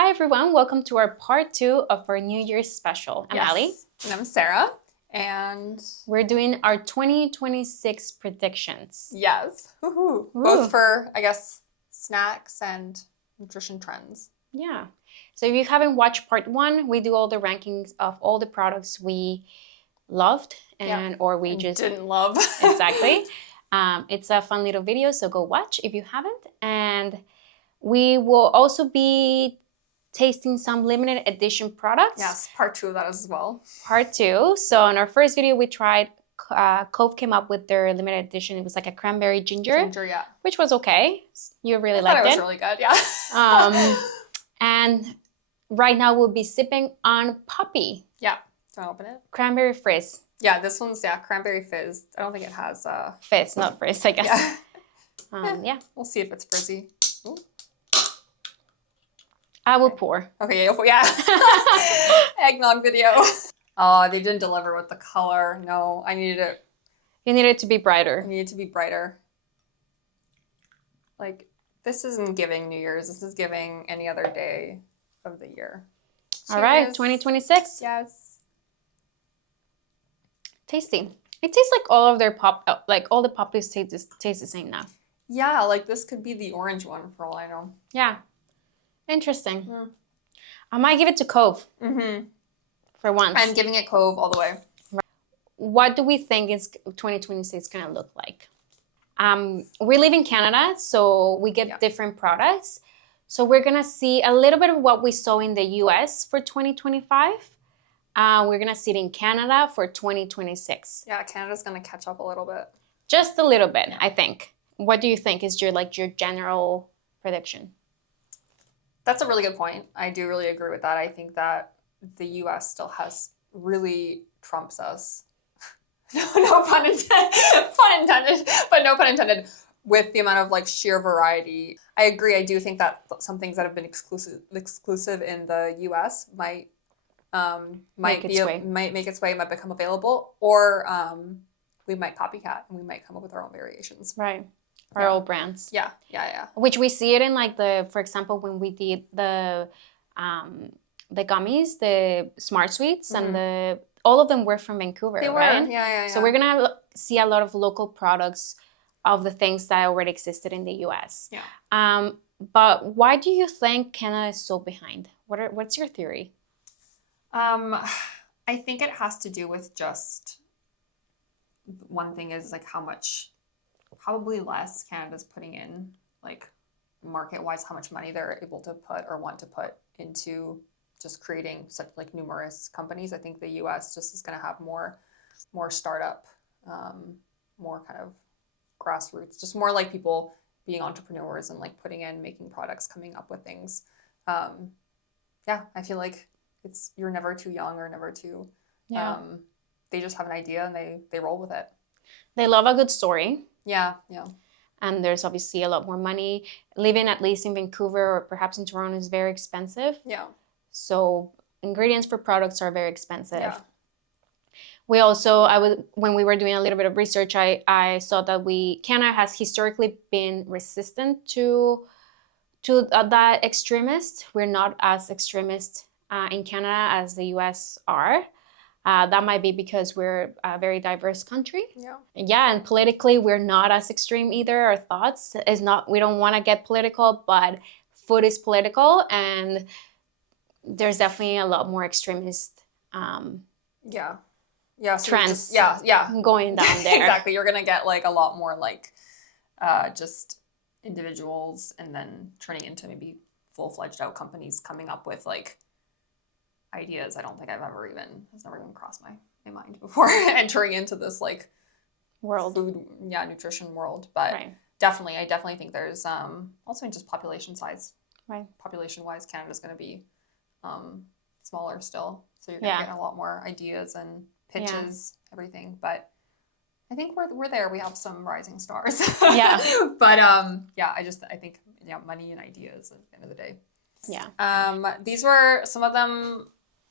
Hi everyone, welcome to our part 2 of our New Year's special. I'm Ali. And I'm Sarah. And we're doing our 2026 predictions. Yes. Woohoo. Both for, I guess, snacks and nutrition trends. Yeah. So if you haven't watched part 1, we do all the rankings of all the products we loved or we just didn't love. Exactly. It's a fun little video, so go watch if you haven't. And we will also be tasting some limited edition products. Yes, part 2 of that as well. Part 2. So in our first video, we tried, Cove came up with their limited edition. It was like a cranberry ginger. Ginger, yeah. Which was okay. You really liked it. It was really good, yeah. And right now we'll be sipping on Poppy. Yeah. Do you want to open it? Cranberry fizz. Yeah, this one's, cranberry fizz. I don't think it has... Fizz, not frizz, I guess. Yeah. We'll see if it's frizzy. Ooh. I will pour. Okay, yeah. Eggnog video. Oh, they didn't deliver with the color. No, I needed it. You need it to be brighter. I need it to be brighter. Like, this isn't giving New Year's. This is giving any other day of the year. Cheers. All right, 2026. Yes. Tasty. It tastes like all of their all the poppies taste the same now. Yeah, like this could be the orange one for all I know. Yeah. Interesting. I might give it to Cove for once. I'm giving it Cove all the way. What do we think is 2026 going to look like? We live in Canada, so we get different products. So we're going to see a little bit of what we saw in the US for 2025. We're going to see it in Canada for 2026. Yeah, Canada's going to catch up a little bit. Just a little bit, I think. What do you think is your general prediction? That's a really good point. I do really agree with that. I think that the U.S. still trumps us. No pun intended, but no pun intended, with the amount of sheer variety. I agree. I do think that some things that have been exclusive in the U.S. might make its way, might become available, or we might copycat and we might come up with our own variations. Right. Our old brands. Yeah. Which we see it in for example, when we did the gummies, the Smart Sweets, and all of them were from Vancouver, they were, right? Yeah. So we're gonna see a lot of local products of the things that already existed in the US. Yeah. But why do you think Canada is so behind? What's your theory? I think it has to do with just one thing is how much. Probably less Canada's putting in, market-wise, how much money they're able to put or want to put into just creating such numerous companies. I think the U.S. just is going to have more startup, more kind of grassroots, just more people being entrepreneurs and putting in, making products, coming up with things. Yeah, I feel like you're never too young or never too. Yeah. They just have an idea and they roll with it. They love a good story. Yeah. And there's obviously a lot more money. Living at least in Vancouver or perhaps in Toronto is very expensive. Yeah. So ingredients for products are very expensive. Yeah. We also, when we were doing a little bit of research, I saw that Canada has historically been resistant to that extremist. We're not as extremist in Canada as the US are. That might be because we're a very diverse country. Yeah, and politically, we're not as extreme either. Our thoughts is not, we don't want to get political, but food is political, and there's definitely a lot more extremist trends going down there. Exactly. You're going to get a lot more just individuals and then turning into maybe full-fledged out companies coming up with ideas I don't think has never even crossed my mind before entering into this world, food, nutrition world. But I definitely think there's also just population size. Right. Population wise, Canada's going to be smaller still, so you're going to get a lot more ideas and pitches, everything. But I think we're there. We have some rising stars. Yeah. But I think money and ideas at the end of the day. Yeah. These were some of them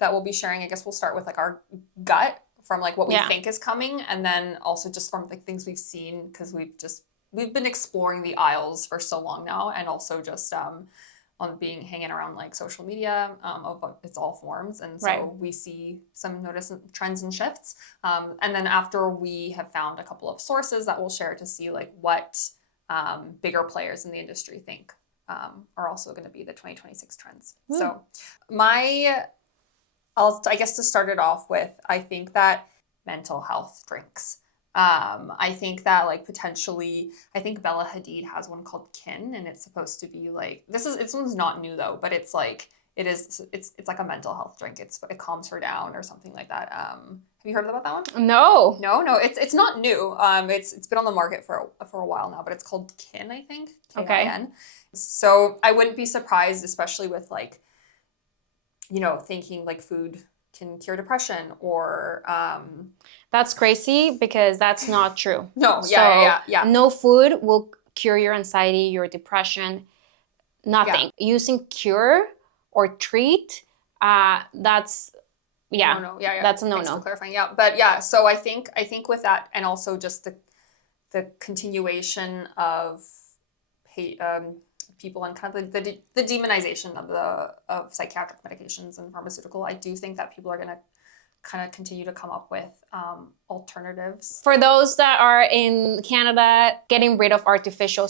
that we'll be sharing. I guess we'll start with our gut from what we think is coming, and then also just from things we've seen, because we've been exploring the aisles for so long now, and also just on being hanging around like social media of its all forms, and so Right. we see some notice trends and shifts. And then after we have found a couple of sources that we'll share to see like what bigger players in the industry think are also going to be the 2026 trends. So I guess to start it off with, I think that mental health drinks. I think that like potentially, I think Bella Hadid has one called Kin, and it's supposed to be like this one's not new though, but it's like it's like a mental health drink. It calms her down or something like that. Have you heard about that one? No. No, it's not new. It's been on the market for a while now, but it's called Kin, I think. Kin. Okay. So I wouldn't be surprised, especially with like, thinking like food can cure depression or That's crazy because that's not true. no, yeah. No food will cure your anxiety, your depression, nothing. Using cure or treat, that's No, that's a Thanks for no-no. clarifying. Yeah, but yeah, so I think with that, and also just the continuation of people and kind of the demonization of psychiatric medications and pharmaceutical. I do think that people are going to kind of continue to come up with alternatives. For those that are in Canada, getting rid of artificial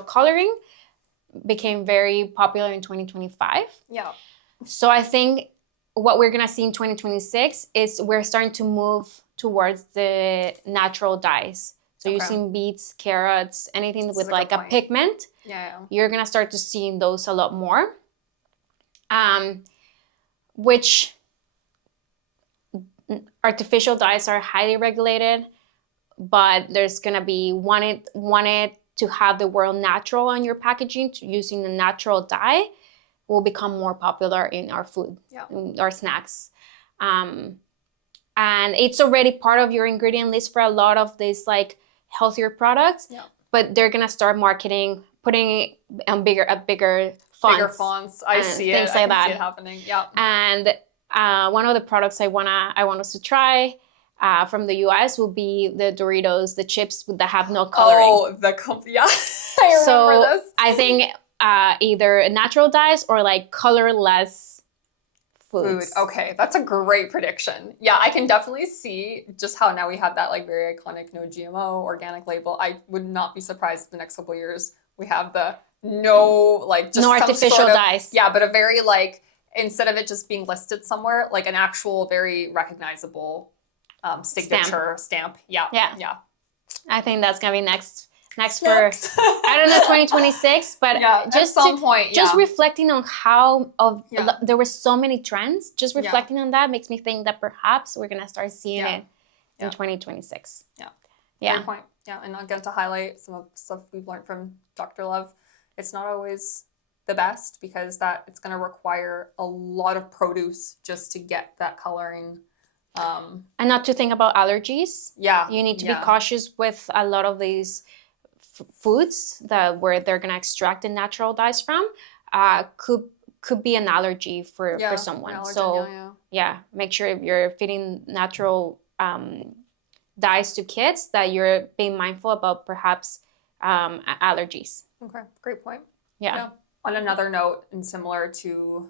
coloring became very popular in 2025. Yeah. So I think what we're gonna see in 2026 is we're starting to move towards the natural dyes. So using beets, carrots, anything with like a pigment, you're gonna start to see those a lot more. Which artificial dyes are highly regulated, but there's gonna be wanted to have the word natural on your packaging. Using the natural dye will become more popular in our food, in our snacks. And it's already part of your ingredient list for a lot of these like healthier products, but they're gonna start putting it on bigger fonts. Bigger fonts. I see it. Things like that. See it happening. Yeah. And one of the products I want us to try from the US will be the Doritos, the chips that have no coloring. Oh, yeah. I remember this. I think either natural dyes or like colorless foods. Food. Okay, that's a great prediction. Yeah, I can definitely see just how now we have that like very iconic no GMO organic label. I would not be surprised the next couple of years we have the no artificial dyes. Yeah, but a very like, instead of it just being listed somewhere, like an actual very recognizable signature stamp. Yeah. I think that's gonna be next for I don't know 2026, but just at some point, just reflecting on how there were so many trends. Just reflecting on that makes me think that perhaps we're gonna start seeing it in 2026. Great point. Yeah, and again to highlight some of the stuff we've learned from Dr. Love, it's not always the best because it's going to require a lot of produce just to get that coloring. And not to think about allergies. Yeah, you need to be cautious with a lot of these foods where they're going to extract the natural dyes from. Could be an allergy for someone. Make sure if you're feeding natural dyes to kids that you're being mindful about perhaps allergies. Okay, great point. Yeah. On another note, and similar to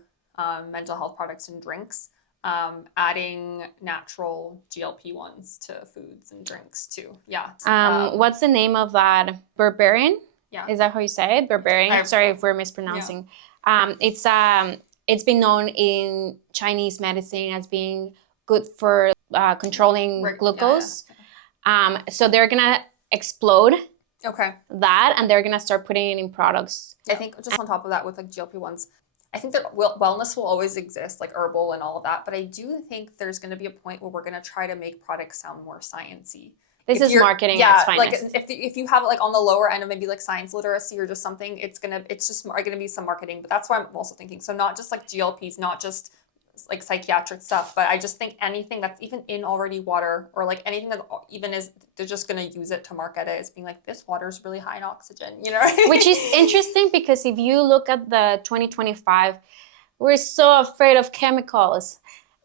mental health products and drinks, adding natural GLP-1s to foods and drinks too. What's the name of that? Berberine? Yeah. Is that how you say it? Berberine? Sorry if we're mispronouncing. It's been known in Chinese medicine as being good for controlling glucose. So they're gonna explode that, and they're gonna start putting it in products. I think just on top of that with like GLP-1s, I think that wellness will always exist, like herbal and all of that, but I do think there's going to be a point where we're going to try to make products sound more sciencey. This is marketing at its finest. Like if you have it like on the lower end of maybe like science literacy or just something, it's just going to be some marketing. But that's why I'm also thinking, so not just like GLPs, not just like psychiatric stuff, but I just think anything that's even in already water, or like anything that even is, they're just going to use it to market it as being like, this water is really high in oxygen, you know? Which is interesting because if you look at the 2025, we're so afraid of chemicals.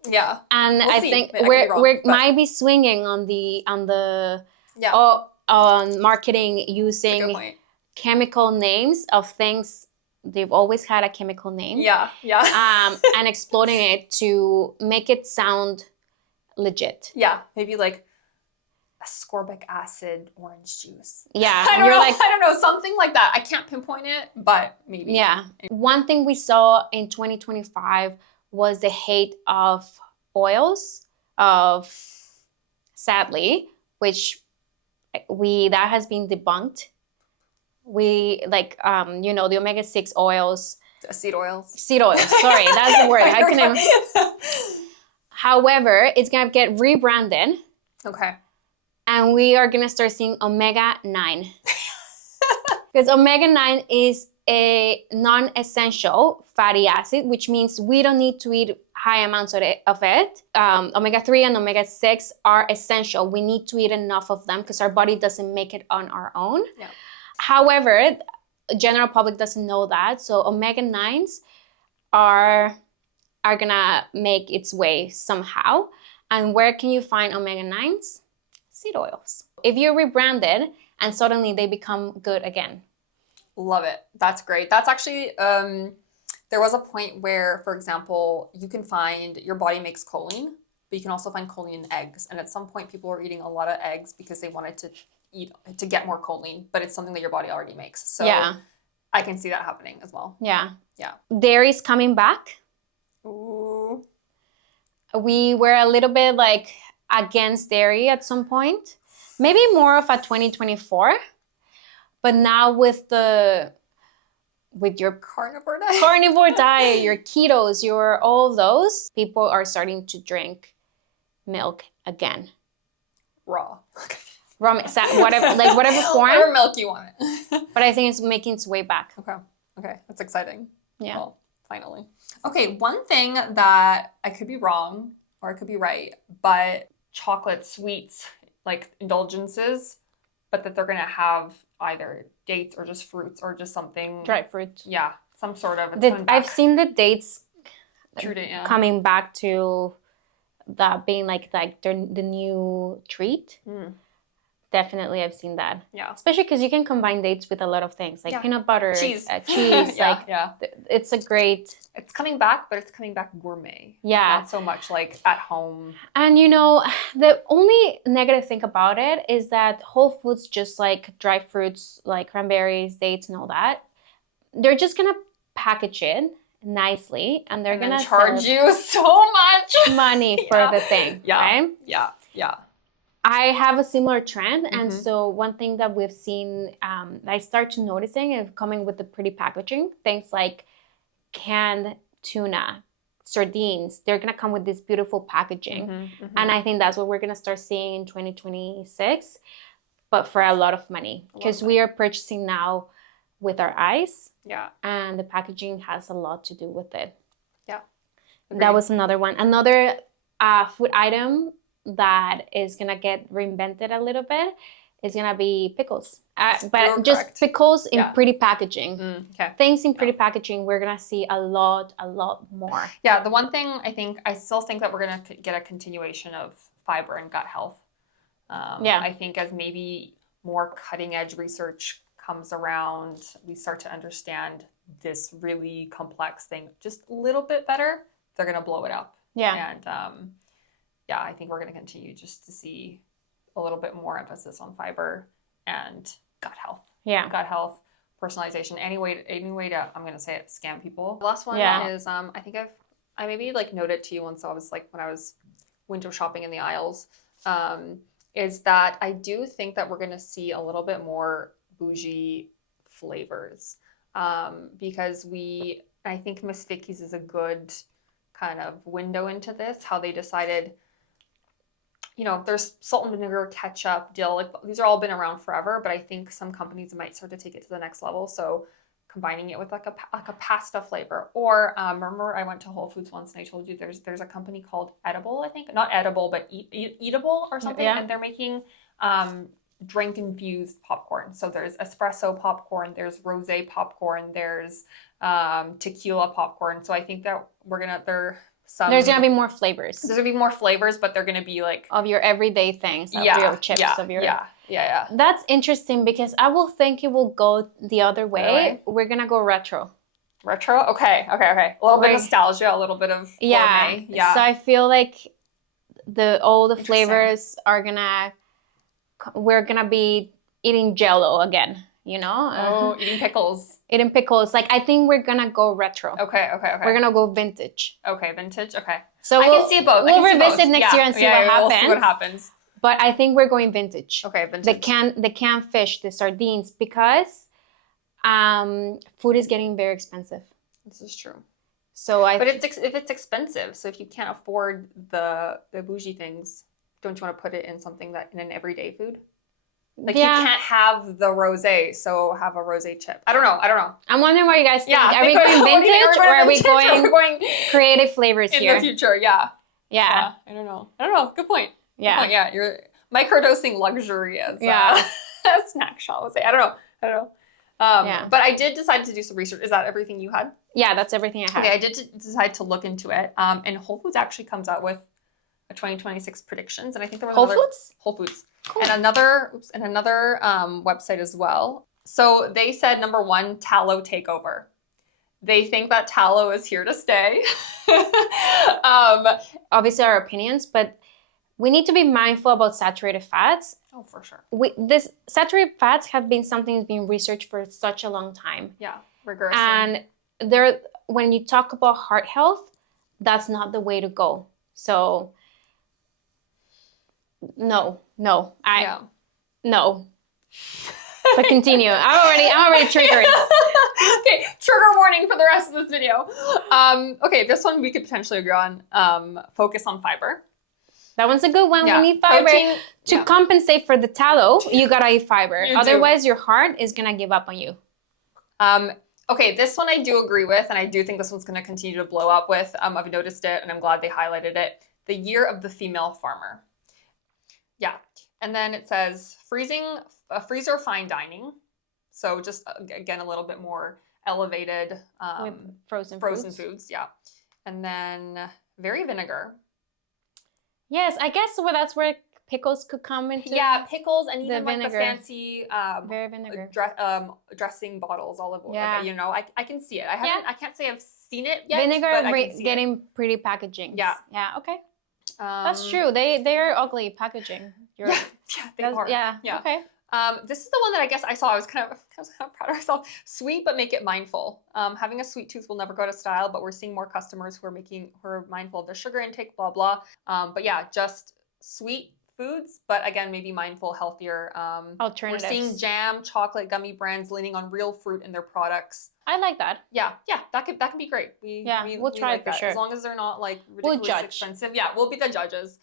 Yeah. And I think we might be swinging on marketing using chemical names of things they've always had a chemical name. Yeah, yeah. And exploding it to make it sound legit. Yeah, maybe like ascorbic acid orange juice. Yeah, I don't you're know. like, I don't know, something like that. I can't pinpoint it, but maybe. yeah. One thing we saw in 2025 was the hate of oils, of sadly, which that has been debunked. We like you know, the omega-6 oils, Seed oils. seed oils. Sorry, that's the word. I couldn't. However, it's gonna get rebranded, Okay. and we are gonna start seeing omega-9 because omega-9 is a non-essential fatty acid, which means we don't need to eat high amounts of it. Omega-3 and omega-6 are essential. We need to eat enough of them because our body doesn't make it on our own. Yeah. However, general public doesn't know that. So omega-9s are gonna make its way somehow. And where can you find omega-9s? Seed oils. If you're rebranded and suddenly they become good again. Love it. That's great. That's actually, there was a point where, for example, you can find your body makes choline, but you can also find choline in eggs. And at some point, people were eating a lot of eggs because they wanted to get more choline, but it's something that your body already makes. So Yeah. I can see that happening as well. Yeah. Yeah. Dairy's coming back. Ooh. We were a little bit like against dairy at some point. Maybe more of a 2024. But now with your Carnivore diet. carnivore diet, your ketos, your all those, people are starting to drink milk again. Raw. Whatever form. Whatever milk you want it. But I think it's making its way back. Okay. That's exciting. Yeah. Well, finally. Okay, one thing that I could be wrong or I could be right, but chocolate sweets, like indulgences, but that they're going to have either dates or just fruits or just something. Dried fruit. Yeah, some sort of. I've seen the dates Yeah. coming back to that being like the new treat. Mm. Definitely, I've seen that. Yeah. Especially because you can combine dates with a lot of things, like peanut butter, cheese. Cheese. Yeah. It's a great. It's coming back, but it's coming back gourmet. Yeah. Not so much like at home. And you know, the only negative thing about it is that Whole Foods, just like dry fruits, like cranberries, dates, and all that, they're just gonna package it nicely, and they're gonna charge you so much money for the thing. Yeah. Right? Yeah. I have a similar trend, and Mhm. so one thing that we've seen, I start to noticing is coming with the pretty packaging. Things like canned tuna, sardines, they're gonna come with this beautiful packaging, and I think that's what we're gonna start seeing in 2026, but for a lot of money because we are purchasing now with our eyes. Yeah. And the packaging has a lot to do with it. Yeah. Agreed. That was another one. Another food item that is gonna get reinvented a little bit is gonna be pickles, but just correct. Pickles in pretty packaging. Okay. Things in pretty packaging, we're gonna see a lot more. Yeah, the one thing I still think that we're gonna get a continuation of fiber and gut health. I think as maybe more cutting edge research comes around, we start to understand this really complex thing just a little bit better, they're gonna blow it up. Yeah. And I think we're going to continue just to see a little bit more emphasis on fiber and gut health. Yeah. Gut health, personalization, any way to, I'm going to say it, scam people. The last one is, I think I maybe like noted to you once I was like, when I was window shopping in the aisles, is that I do think that we're going to see a little bit more bougie flavors. Because I think Miss Vicky's is a good kind of window into this, how they decided, you know, there's salt and vinegar, ketchup, dill, like these are all been around forever, but I think some companies might start to take it to the next level. So combining it with like a pasta flavor, or remember I went to Whole Foods once and I told you there's a company called Edible, I think, not Edible, but Eatable or something, and they're making drink infused popcorn. So there's espresso popcorn, there's rosé popcorn, there's tequila popcorn. So I think that there's gonna be more flavors. There's gonna be more flavors, but they're gonna be like of your everyday things, of your chips, of your yeah. That's interesting because I will think it will go the other way. We're gonna go retro. Retro? Okay. A little bit of nostalgia, a little bit of gourmet. Yeah. So I feel like all the Interesting. flavors we're gonna be eating Jello again. Oh, eating pickles. Eating pickles. Like, I think we're gonna go retro. Okay. We're gonna go vintage. Okay, vintage. Okay. So I can see both. We'll revisit next year and see what happens. We'll see what happens. But I think we're going vintage. Okay, vintage. The canned fish, the sardines, because food is getting very expensive. This is true. So but if it's expensive, so if you can't afford the bougie things, don't you want to put it in something that in an everyday food? Like, you can't have the rosé, so have a rosé chip. I don't know. I'm wondering what you guys think. Yeah, are we going vintage or are we going creative flavors in here? the future? Yeah. Yeah. I don't know. Good point. Yeah. Good point. Yeah. You're microdosing luxury as a snack shop would say. I don't know. But I did decide to do some research. Is that everything you had? Yeah, that's everything I had. Okay, I did decide to look into it. And Whole Foods actually comes out with a 2026 predictions, and I think there was Whole Foods. Cool. And another website as well. So they said, number 1, tallow takeover. They think that tallow is here to stay. Obviously, our opinions, but we need to be mindful about saturated fats. Oh, for sure. This saturated fats have been something that's been researched for such a long time. Yeah, rigorously. And when you talk about heart health, that's not the way to go. So no. No. But continue. I'm already triggered. Okay, trigger warning for the rest of this video. Okay, this one we could potentially agree on. Focus on fiber. That one's a good one. Yeah. We need fiber. Protein, to compensate for the tallow, you gotta eat fiber. You Otherwise, your heart is gonna give up on you. Okay, this one I do agree with, and I do think this one's gonna continue to blow up with. I've noticed it, and I'm glad they highlighted it. The year of the female farmer. Yeah, and then it says freezer fine dining. So just again a little bit more elevated. With frozen foods. Yeah, and then very vinegar. Yes, I guess that's where pickles could come into. Yeah, pickles and even the like the fancy very vinegar dressing bottles, olive oil. Yeah. Like, I can see it. I can't say I've seen it yet. Vinegar getting pretty packaging. Yeah. Yeah. Okay. That's true. They're ugly packaging. They are. Yeah. Okay. This is the one that I guess I saw. I was kind of proud of myself. Sweet, but make it mindful. Having a sweet tooth will never go out of style, but we're seeing more customers who are mindful of their sugar intake, blah, blah. But yeah, just sweet foods, but again, maybe mindful, healthier. Alternatives. We're seeing jam, chocolate, gummy brands leaning on real fruit in their products. I like that. Yeah, that could be great. We'll try it for sure. As long as they're not like ridiculously expensive. Yeah, we'll be the judges.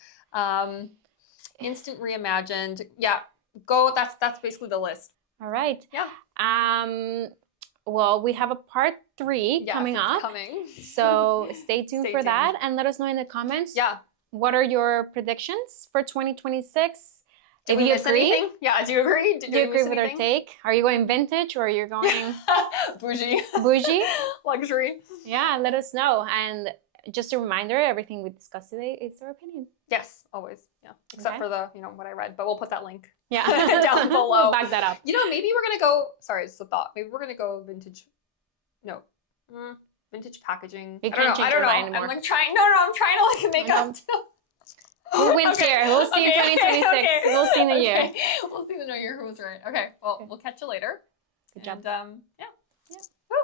Instant reimagined. Yeah. Go. That's basically the list. All right. Yeah. Well, we have a part 3 coming up. So stay tuned for that and let us know in the comments. Yeah. What are your predictions for 2026? Did we miss anything? Yeah. Do you agree? Do you agree with our take? Are you going vintage or are you going bougie? Bougie? Luxury. Yeah. Let us know. And just a reminder, everything we discussed today is our opinion. Yes, always. Yeah. Except for the, what I read, but we'll put that link down below. We'll back that up. Maybe we're going to go, sorry, it's a thought. Maybe we're going to go vintage. No. Vintage packaging. You can't change your mind anymore. I'm trying to make up. Who wins here? We'll see in 2026. Okay. We'll see in a year. Okay. We'll see in the new year who's right. Okay. Well, we'll catch you later. Good job. And, yeah. Woo.